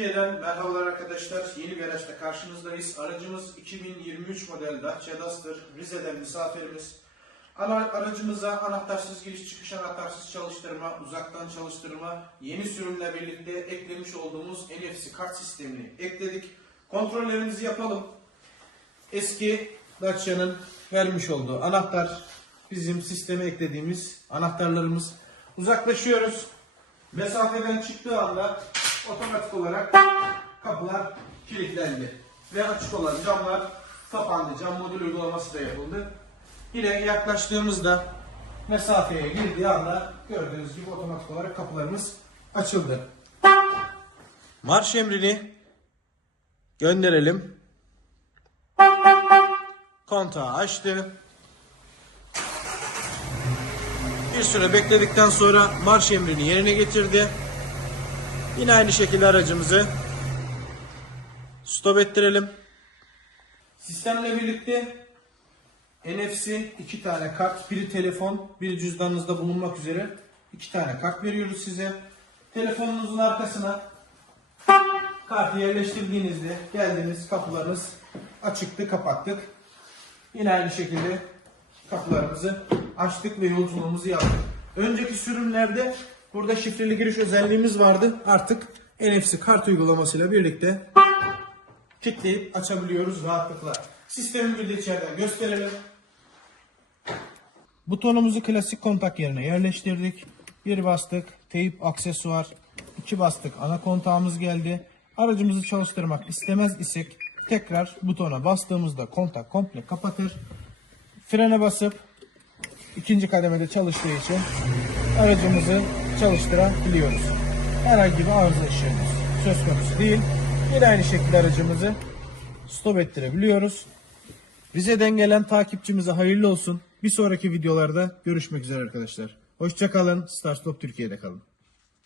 merhabalar arkadaşlar. Yeni bir araçla karşınızdayız. Aracımız 2023 model Dacia Duster. Rize'den misafirimiz. Ana, aracımıza anahtarsız giriş çıkış anahtarsız çalıştırma, uzaktan çalıştırma, yeni sürümle birlikte eklemiş olduğumuz NFC kart sistemini ekledik. Kontrollerimizi yapalım. Eski Dacia'nın vermiş olduğu anahtar bizim sisteme eklediğimiz anahtarlarımız. Uzaklaşıyoruz. Mesafeden çıktığı anda otomatik olarak kapılar kilitlendi. Ve açık olan camlar kapandı. Cam modül uygulaması da yapıldı. Yine yaklaştığımızda mesafeye girdiği anda gördüğünüz gibi otomatik olarak kapılarımız açıldı. Marş emrini gönderelim. Kontağı açtı. Bir süre bekledikten sonra marş emrini yerine getirdi. Yine aynı şekilde aracımızı stop ettirelim. Sistemle birlikte NFC iki tane kart, biri telefon, biri cüzdanınızda bulunmak üzere iki tane kart veriyoruz size. Telefonunuzun arkasına kartı yerleştirdiğinizde geldiğiniz kapılarınız açıktı, kapattık. Yine aynı şekilde kapılarımızı açtık ve yolculuğumuzu yaptık. Önceki sürümlerde burada şifreli giriş özelliğimiz vardı. Artık NFC kart uygulamasıyla birlikte kilitleyip açabiliyoruz rahatlıkla. Sistemi bir de içeriden gösterelim. Butonumuzu klasik kontak yerine yerleştirdik. Bir bastık, teyip aksesuar. iki bastık, ana kontağımız geldi. Aracımızı çalıştırmak istemez isek tekrar butona bastığımızda kontak komple kapatır. Frene basıp ikinci kademede çalıştığı için aracımızı çalıştırabiliyoruz. Herhangi bir arıza işlemimiz söz konusu değil. Yine aynı şekilde aracımızı stop ettirebiliyoruz. Rize'den gelen takipçimize hayırlı olsun. Bir sonraki videolarda görüşmek üzere arkadaşlar. Hoşçakalın. Start Stop Türkiye'de kalın.